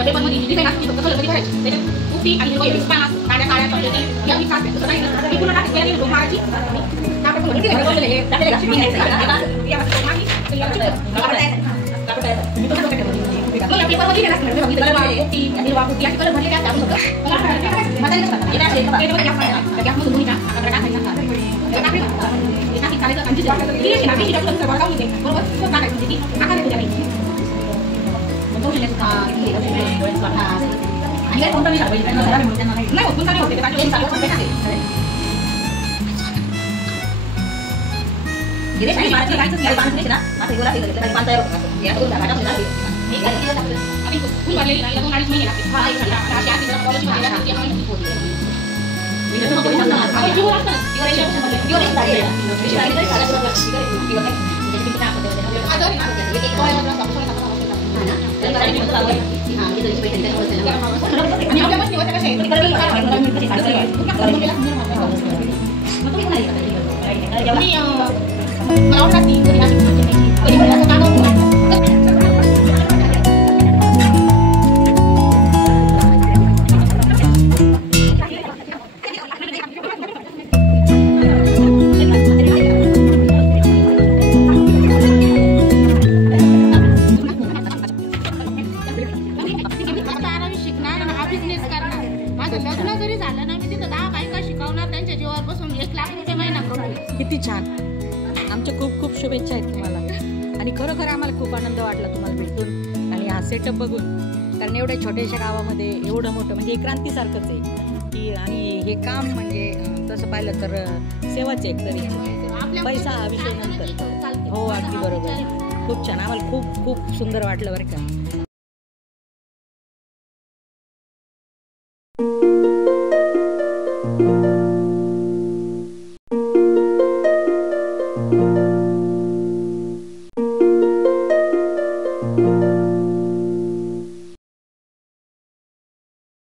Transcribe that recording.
त्या पेपरमध्ये डिझाईन असते फक्त कलर कधी करायची त्याच्यात उठी आणि हिरवं पान असतं काळ्या काळ्या चॉकलेटी या मिक्स असते तसं नाही मी पुन्हा टाकते त्याला घेऊन मारायची आपण म्हणून किती बनवलेलं आहे त्याला लक्ष्मी नाही या मागी मग या पेपरमध्ये गेला असतं मी कलर ती हिरवा कुठली अशी कलर भरलेले असतात आपण फक्त मसाले कसं त्याच्यामध्ये गॅसमधून धुईचा आपल्याला टाकायचा टाकी चालायचं आणि ती नाकी डॉक्टर सगळं जाऊन येते बरोबर तो टाकायचं म्हणजे ती आकार देते नाही आणि कोणतं नाही होत कोणता नाही होते किती छान. आमच्या खूप खूप शुभेच्छा आहेत तुम्हाला आणि खरोखर आम्हाला खूप आनंद वाटला तुम्हाला भेटून आणि हा सेटअप बघून. कारण एवढ्या छोट्याशा गावामध्ये एवढं मोठं म्हणजे क्रांतीसारखंच आहे की आणि हे काम म्हणजे तसं पाहिलं तर सेवाच आहे तरी पैसा हा विषय नंतर. हो अगदी बरोबर. खूप छान. आम्हाला खूप खूप सुंदर वाटलं बरं का.